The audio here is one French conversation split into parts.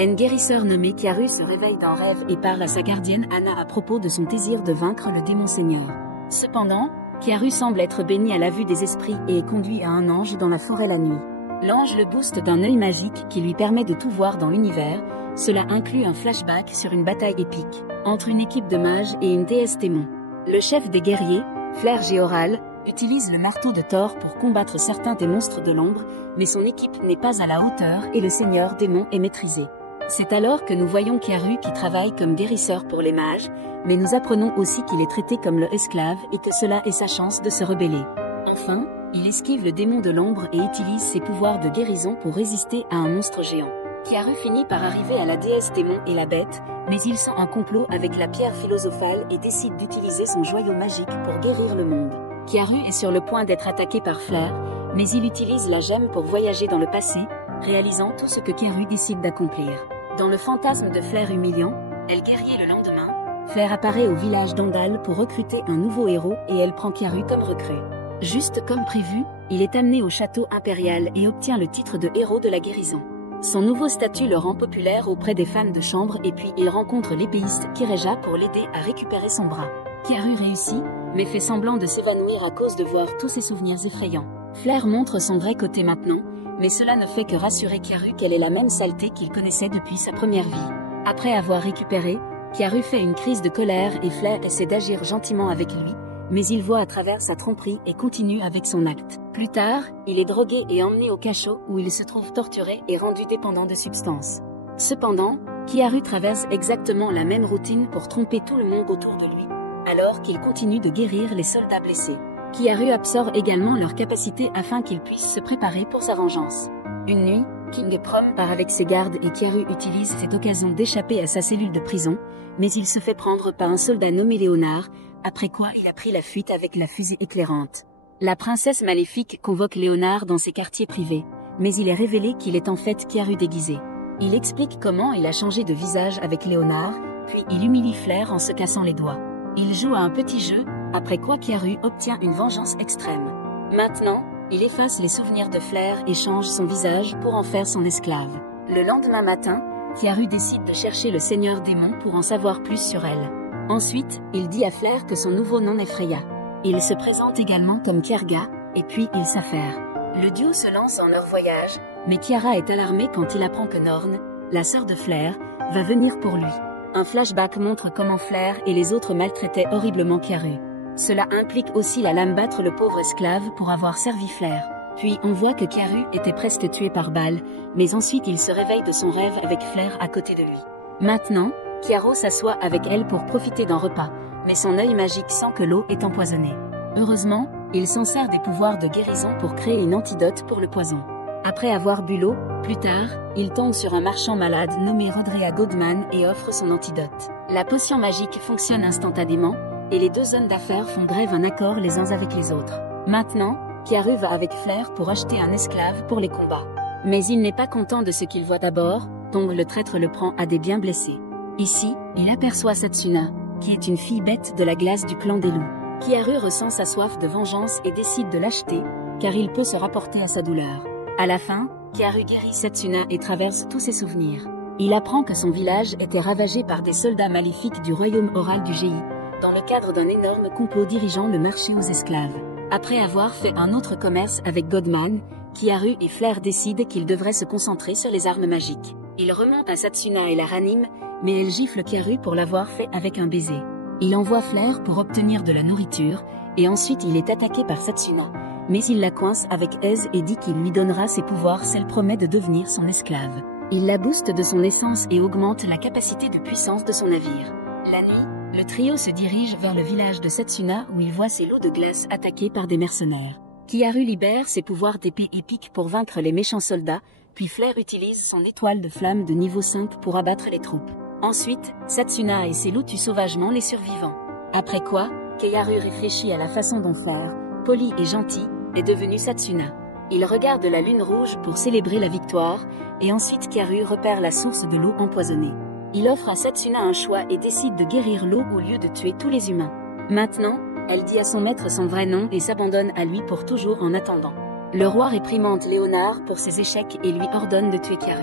Un guérisseur nommé Kiaru se réveille d'un rêve et parle à sa gardienne Anna à propos de son désir de vaincre le démon seigneur. Cependant, Kiaru semble être béni à la vue des esprits et est conduit à un ange dans la forêt la nuit. L'ange le booste d'un œil magique qui lui permet de tout voir dans l'univers. Cela inclut un flashback sur une bataille épique entre une équipe de mages et une déesse démon. Le chef des guerriers, Flair Géoral, utilise le marteau de Thor pour combattre certains des monstres de l'ombre, mais son équipe n'est pas à la hauteur et le seigneur démon est maîtrisé. C'est alors que nous voyons Kiaru qui travaille comme guérisseur pour les mages, mais nous apprenons aussi qu'il est traité comme le esclave et que cela est sa chance de se rebeller. Enfin, il esquive le démon de l'ombre et utilise ses pouvoirs de guérison pour résister à un monstre géant. Kiaru finit par arriver à la déesse démon et la bête, mais il sent un complot avec la pierre philosophale et décide d'utiliser son joyau magique pour guérir le monde. Kiaru est sur le point d'être attaqué par Flair, mais il utilise la gemme pour voyager dans le passé, réalisant tout ce que Kiaru décide d'accomplir. Dans le fantasme de Flair humiliant, elle guérit le lendemain. Flair apparaît au village d'Andal pour recruter un nouveau héros et elle prend Kiaru comme recrue. Juste comme prévu, il est amené au château impérial et obtient le titre de héros de la guérison. Son nouveau statut le rend populaire auprès des femmes de chambre et puis il rencontre l'épéiste Kireja pour l'aider à récupérer son bras. Kiaru réussit, mais fait semblant de s'évanouir à cause de voir tous ses souvenirs effrayants. Flair montre son vrai côté maintenant, mais cela ne fait que rassurer Kiaru qu'elle est la même saleté qu'il connaissait depuis sa première vie. Après avoir récupéré, Kiaru fait une crise de colère et Flair essaie d'agir gentiment avec lui, mais il voit à travers sa tromperie et continue avec son acte. Plus tard, il est drogué et emmené au cachot où il se trouve torturé et rendu dépendant de substances. Cependant, Kiaru traverse exactement la même routine pour tromper tout le monde autour de lui, alors qu'il continue de guérir les soldats blessés. Kiaru absorbe également leurs capacités afin qu'ils puissent se préparer pour sa vengeance. Une nuit, King Prom part avec ses gardes et Kiaru utilise cette occasion d'échapper à sa cellule de prison, mais il se fait prendre par un soldat nommé Léonard, après quoi il a pris la fuite avec la fusée éclairante. La princesse maléfique convoque Léonard dans ses quartiers privés, mais il est révélé qu'il est en fait Kiaru déguisé. Il explique comment il a changé de visage avec Léonard, puis il humilie Flair en se cassant les doigts. Il joue à un petit jeu, après quoi Kiaru obtient une vengeance extrême. Maintenant, il efface les souvenirs de Flair et change son visage pour en faire son esclave. Le lendemain matin, Kiaru décide de chercher le seigneur démon pour en savoir plus sur elle. Ensuite, il dit à Flair que son nouveau nom est Freya. Il se présente également comme Kjerga, et puis il s'affaire. Le duo se lance en leur voyage, mais Kiara est alarmée quand il apprend que Norn, la sœur de Flair, va venir pour lui. Un flashback montre comment Flair et les autres maltraitaient horriblement Kiaru. Cela implique aussi la lame battre le pauvre esclave pour avoir servi Flair. Puis on voit que Kiaru était presque tué par balle, mais ensuite il se réveille de son rêve avec Flair à côté de lui. Maintenant, Kiaru s'assoit avec elle pour profiter d'un repas, mais son œil magique sent que l'eau est empoisonnée. Heureusement, il s'en sert des pouvoirs de guérison pour créer une antidote pour le poison. Après avoir bu l'eau, plus tard, il tombe sur un marchand malade nommé Rodrea Goldman et offre son antidote. La potion magique fonctionne instantanément, et les deux hommes d'affaires font grève un accord les uns avec les autres. Maintenant, Kiaru va avec Flair pour acheter un esclave pour les combats. Mais il n'est pas content de ce qu'il voit d'abord, donc le traître le prend à des biens blessés. Ici, il aperçoit Setsuna, qui est une fille bête de la glace du clan des loups. Kiaru ressent sa soif de vengeance et décide de l'acheter, car il peut se rapporter à sa douleur. À la fin, Kiaru guérit Setsuna et traverse tous ses souvenirs. Il apprend que son village était ravagé par des soldats maléfiques du royaume oral du Géi, dans le cadre d'un énorme complot dirigeant le marché aux esclaves. Après avoir fait un autre commerce avec Godman, Kiaru et Flair décident qu'ils devraient se concentrer sur les armes magiques. Il remonte à Setsuna et la ranime, mais elle gifle Kiaru pour l'avoir fait avec un baiser. Il envoie Flair pour obtenir de la nourriture, et ensuite il est attaqué par Setsuna, mais il la coince avec aise et dit qu'il lui donnera ses pouvoirs si elle promet de devenir son esclave. Il la booste de son essence et augmente la capacité de puissance de son navire. La nuit, le trio se dirige vers le village de Setsuna où il voit ses lots de glace attaqués par des mercenaires. Kiaru libère ses pouvoirs d'épée épique pour vaincre les méchants soldats, puis Flair utilise son étoile de flamme de niveau 5 pour abattre les troupes. Ensuite, Setsuna et ses loups tuent sauvagement les survivants. Après quoi, Kiaru réfléchit à la façon dont Flair, poli et gentil, est devenu Setsuna. Il regarde la lune rouge pour célébrer la victoire, et ensuite Kiaru repère la source de l'eau empoisonnée. Il offre à Setsuna un choix et décide de guérir l'eau au lieu de tuer tous les humains. Maintenant, elle dit à son maître son vrai nom et s'abandonne à lui pour toujours en attendant. Le roi réprimande Léonard pour ses échecs et lui ordonne de tuer Kiaru.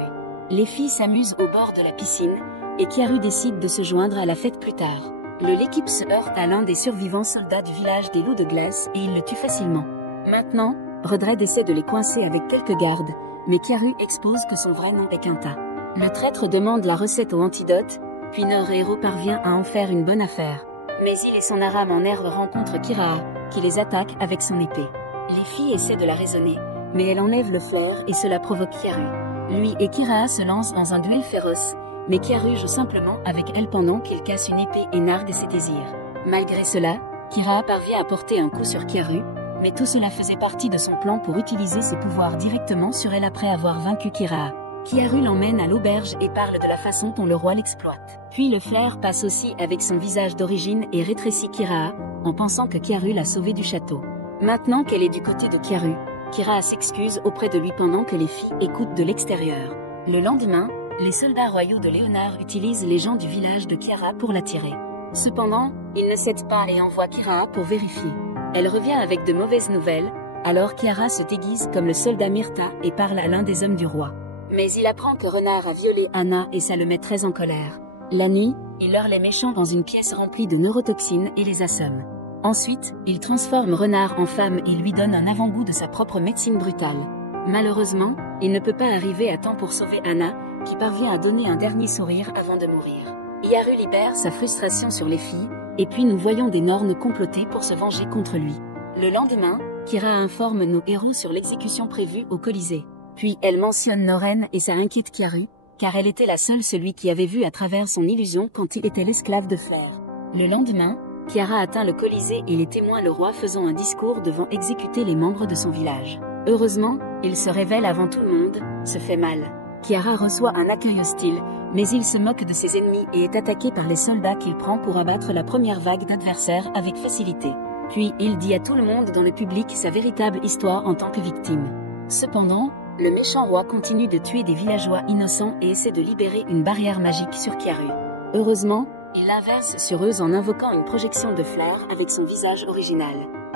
Les filles s'amusent au bord de la piscine, et Kiaru décide de se joindre à la fête plus tard. L'équipe se heurte à l'un des survivants soldats du village des loups de glace et il le tue facilement. Maintenant, Redred essaie de les coincer avec quelques gardes, mais Kiaru expose que son vrai nom est Quinta. Le traître demande la recette au antidote, puis notre héros parvient à en faire une bonne affaire. Mais il et son Aram en herbe rencontrent Kiraa, qui les attaque avec son épée. Les filles essaient de la raisonner, mais elle enlève le flair et cela provoque Kiaru. Lui et Kiraa se lancent dans un duel féroce, mais Kiaru joue simplement avec elle pendant qu'il casse une épée et nargue ses désirs. Malgré cela, Kiraa parvient à porter un coup sur Kiaru, mais tout cela faisait partie de son plan pour utiliser ses pouvoirs directement sur elle après avoir vaincu Kiraa. Kiaru l'emmène à l'auberge et parle de la façon dont le roi l'exploite. Puis le flair passe aussi avec son visage d'origine et rétrécit Kiraa, en pensant que Kiaru l'a sauvée du château. Maintenant qu'elle est du côté de Kiaru, Kiraa s'excuse auprès de lui pendant que les filles écoutent de l'extérieur. Le lendemain, les soldats royaux de Léonard utilisent les gens du village de Kiara pour l'attirer. Cependant, ils ne cèdent pas et envoient Kiraa pour vérifier. Elle revient avec de mauvaises nouvelles, alors Kiara se déguise comme le soldat Myrta et parle à l'un des hommes du roi. Mais il apprend que Renard a violé Anna et ça le met très en colère. La nuit, il leurre les méchants dans une pièce remplie de neurotoxines et les assomme. Ensuite, il transforme Renard en femme et lui donne un avant-goût de sa propre médecine brutale. Malheureusement, il ne peut pas arriver à temps pour sauver Anna, qui parvient à donner un dernier sourire avant de mourir. Yaru libère sa frustration sur les filles, et puis nous voyons des Nornes comploter pour se venger contre lui. Le lendemain, Kira informe nos héros sur l'exécution prévue au Colisée. Puis elle mentionne Noren et ça inquiète Kiaru, car elle était la seule celui qui avait vu à travers son illusion quand il était l'esclave de Flair. Le lendemain, Kiara atteint le Colisée et les témoins le roi faisant un discours devant exécuter les membres de son village. Heureusement, il se révèle avant tout le monde, se fait mal. Kiara reçoit un accueil hostile, mais il se moque de ses ennemis et est attaqué par les soldats qu'il prend pour abattre la première vague d'adversaires avec facilité. Puis il dit à tout le monde dans le public sa véritable histoire en tant que victime. Cependant, le méchant roi continue de tuer des villageois innocents et essaie de libérer une barrière magique sur Kiaru. Heureusement, il l'inverse sur eux en invoquant une projection de Flair avec son visage original.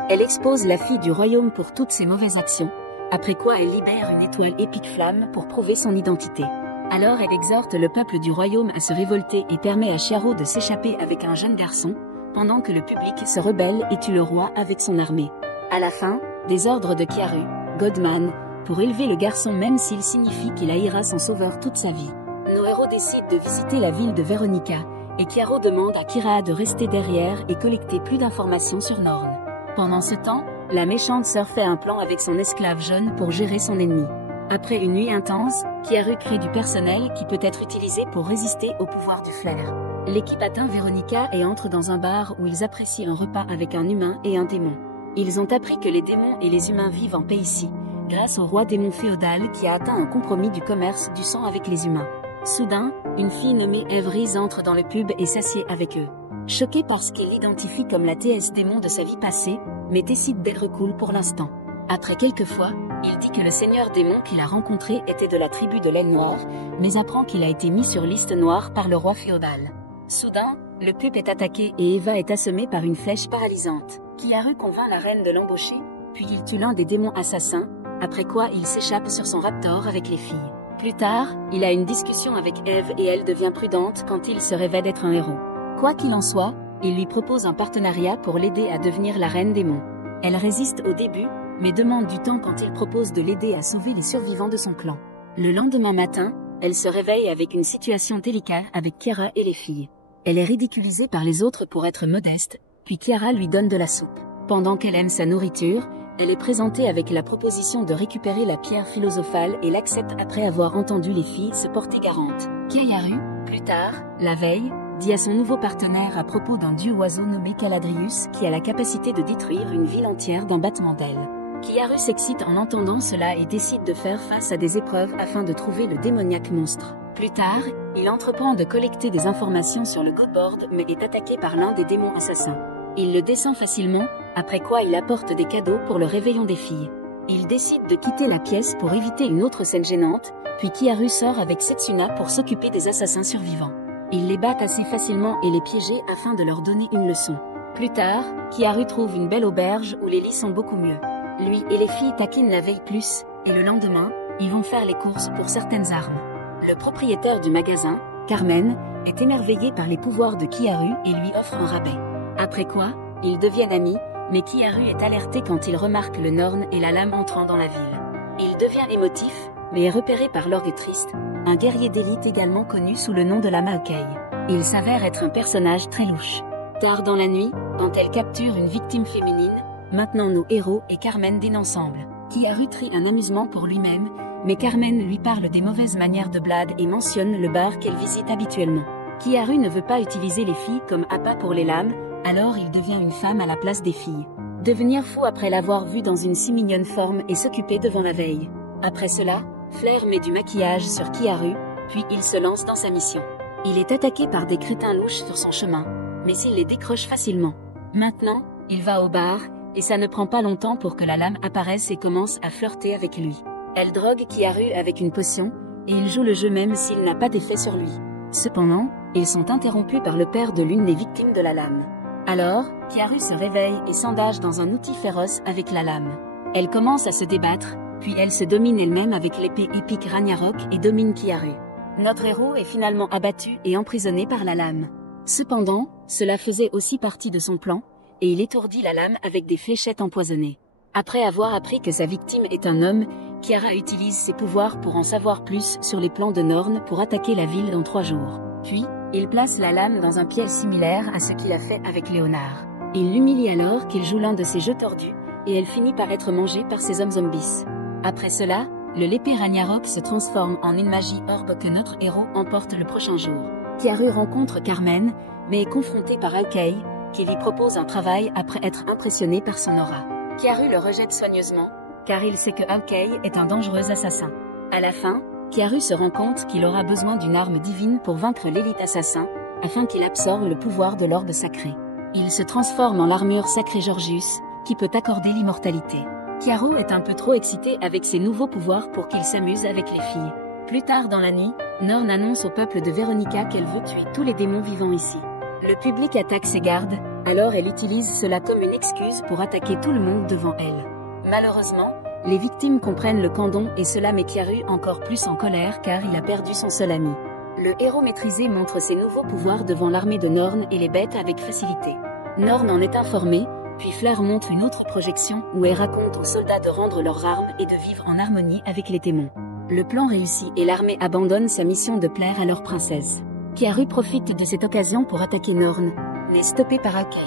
Elle expose la fille du royaume pour toutes ses mauvaises actions, après quoi elle libère une étoile épique flamme pour prouver son identité. Alors elle exhorte le peuple du royaume à se révolter et permet à Chiaro de s'échapper avec un jeune garçon, pendant que le public se rebelle et tue le roi avec son armée. À la fin, des ordres de Kiaru, Godman, pour élever le garçon même s'il signifie qu'il haïra son sauveur toute sa vie. Nos héros décident de visiter la ville de Veronica, et Chiaro demande à Kiraa de rester derrière et collecter plus d'informations sur Norn. Pendant ce temps, la méchante sœur fait un plan avec son esclave jaune pour gérer son ennemi. Après une nuit intense, Kiaru crée du personnel qui peut être utilisé pour résister au pouvoir du flair. L'équipe atteint Veronica et entre dans un bar où ils apprécient un repas avec un humain et un démon. Ils ont appris que les démons et les humains vivent en paix ici, grâce au roi démon féodal qui a atteint un compromis du commerce du sang avec les humains. Soudain, une fille nommée Evrise entre dans le pub et s'assied avec eux. Choquée parce qu'il l'identifie comme la déesse démon de sa vie passée, mais décide d'être cool pour l'instant. Après quelques fois, il dit que le seigneur démon qu'il a rencontré était de la tribu de l'aile noire, mais apprend qu'il a été mis sur liste noire par le roi féodal. Soudain, le pub est attaqué et Eva est assommée par une flèche paralysante. Kiaru convainc la reine de l'embaucher, puis il tue l'un des démons assassins, après quoi il s'échappe sur son raptor avec les filles. Plus tard, il a une discussion avec Eve et elle devient prudente quand il se révèle être un héros. Quoi qu'il en soit, il lui propose un partenariat pour l'aider à devenir la reine démon. Elle résiste au début, mais demande du temps quand il propose de l'aider à sauver les survivants de son clan. Le lendemain matin, elle se réveille avec une situation délicate avec Kiara et les filles. Elle est ridiculisée par les autres pour être modeste, puis Kiara lui donne de la soupe. Pendant qu'elle aime sa nourriture, elle est présentée avec la proposition de récupérer la pierre philosophale et l'accepte après avoir entendu les filles se porter garantes. Kiaru, plus tard, la veille, dit à son nouveau partenaire à propos d'un dieu oiseau nommé Caladrius qui a la capacité de détruire une ville entière d'un battement d'ailes. Kiaru s'excite en entendant cela et décide de faire face à des épreuves afin de trouver le démoniaque monstre. Plus tard, il entreprend de collecter des informations sur le Godboard mais est attaqué par l'un des démons assassins. Il le descend facilement, après quoi il apporte des cadeaux pour le réveillon des filles. Il décide de quitter la pièce pour éviter une autre scène gênante, puis Kiaru sort avec Setsuna pour s'occuper des assassins survivants. Il les bat assez facilement et les piéger afin de leur donner une leçon. Plus tard, Kiaru trouve une belle auberge où les lits sont beaucoup mieux. Lui et les filles taquinent la veille plus, et le lendemain, ils vont faire les courses pour certaines armes. Le propriétaire du magasin, Carmen, est émerveillé par les pouvoirs de Kiharu et lui offre un rabais. Après quoi, ils deviennent amis, mais Kiharu est alerté quand il remarque le Norn et la lame entrant dans la ville. Il devient émotif, mais est repéré par l'orgue triste, un guerrier d'élite également connu sous le nom de la Maokai. Il s'avère être un personnage très louche. Tard dans la nuit, quand elle capture une victime féminine, maintenant nos héros et Carmen dînent ensemble. Kiharu trie un amusement pour lui-même, mais Carmen lui parle des mauvaises manières de Blade et mentionne le bar qu'elle visite habituellement. Kiharu ne veut pas utiliser les filles comme appât pour les lames, alors il devient une femme à la place des filles. Devenir fou après l'avoir vue dans une si mignonne forme et s'occuper devant la veille. Après cela, Flair met du maquillage sur Kiharu, puis il se lance dans sa mission. Il est attaqué par des crétins louches sur son chemin, mais il les décroche facilement. Maintenant, il va au bar, et ça ne prend pas longtemps pour que la lame apparaisse et commence à flirter avec lui. Elle drogue Kiharu avec une potion, et il joue le jeu même s'il n'a pas d'effet sur lui. Cependant, ils sont interrompus par le père de l'une des victimes de la lame. Alors, Kiharu se réveille et s'engage dans un outil féroce avec la lame. Elle commence à se débattre, puis elle se domine elle-même avec l'épée épique Ragnarok et domine Kiharu. Notre héros est finalement abattu et emprisonné par la lame. Cependant, cela faisait aussi partie de son plan, et il étourdit la lame avec des fléchettes empoisonnées. Après avoir appris que sa victime est un homme, Kiara utilise ses pouvoirs pour en savoir plus sur les plans de Norn pour attaquer la ville dans 3 jours. Puis, il place la lame dans un piège similaire à ce qu'il a fait avec Léonard. Il l'humilie alors qu'il joue l'un de ses jeux tordus, et elle finit par être mangée par ses hommes zombies. Après cela, l'épée Ragnarok se transforme en une magie orbe que notre héros emporte le prochain jour. Kiharu rencontre Carmen, mais est confronté par Alkei, qui lui propose un travail après être impressionné par son aura. Kiharu le rejette soigneusement, car il sait que Alkei est un dangereux assassin. À la fin, Kiharu se rend compte qu'il aura besoin d'une arme divine pour vaincre l'élite assassin, afin qu'il absorbe le pouvoir de l'orbe sacré. Il se transforme en l'armure sacrée Georgius, qui peut accorder l'immortalité. Kiharu est un peu trop excité avec ses nouveaux pouvoirs pour qu'il s'amuse avec les filles. Plus tard dans la nuit, Norn annonce au peuple de Veronica qu'elle veut tuer tous les démons vivants ici. Le public attaque ses gardes, alors elle utilise cela comme une excuse pour attaquer tout le monde devant elle. Malheureusement, les victimes comprennent le candon et cela met Kiharu encore plus en colère car il a perdu son seul ami. Le héros maîtrisé montre ses nouveaux pouvoirs devant l'armée de Norn et les bête avec facilité. Norn en est informé, puis Flair montre une autre projection où elle raconte aux soldats de rendre leurs armes et de vivre en harmonie avec les démons. Le plan réussit et l'armée abandonne sa mission de plaire à leur princesse. Kiharu profite de cette occasion pour attaquer Norn, mais stoppé par Alkei.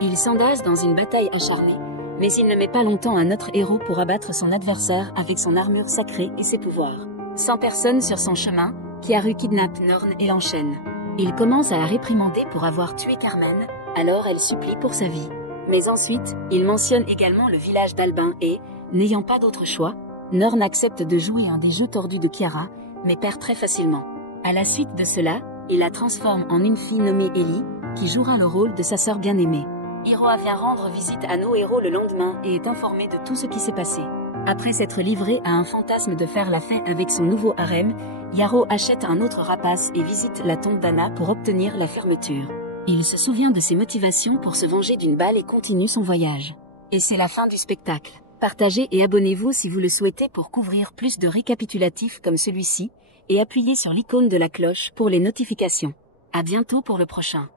Il s'engage dans une bataille acharnée, mais il ne met pas longtemps à notre héros pour abattre son adversaire avec son armure sacrée et ses pouvoirs. Sans personne sur son chemin, Kiharu kidnappe Norn et l'enchaîne. Il commence à la réprimander pour avoir tué Carmen, alors elle supplie pour sa vie. Mais ensuite, il mentionne également le village d'Albin et, n'ayant pas d'autre choix, Norn accepte de jouer un des jeux tordus de Kiara, mais perd très facilement. À la suite de cela, il la transforme en une fille nommée Ellie, qui jouera le rôle de sa sœur bien-aimée. Hiroa vient rendre visite à nos héros le lendemain et est informé de tout ce qui s'est passé. Après s'être livré à un fantasme de faire la fête avec son nouveau harem, Yaro achète un autre rapace et visite la tombe d'Anna pour obtenir la fermeture. Il se souvient de ses motivations pour se venger d'une balle et continue son voyage. Et c'est la fin du spectacle. Partagez et abonnez-vous si vous le souhaitez pour couvrir plus de récapitulatifs comme celui-ci, et appuyez sur l'icône de la cloche pour les notifications. À bientôt pour le prochain.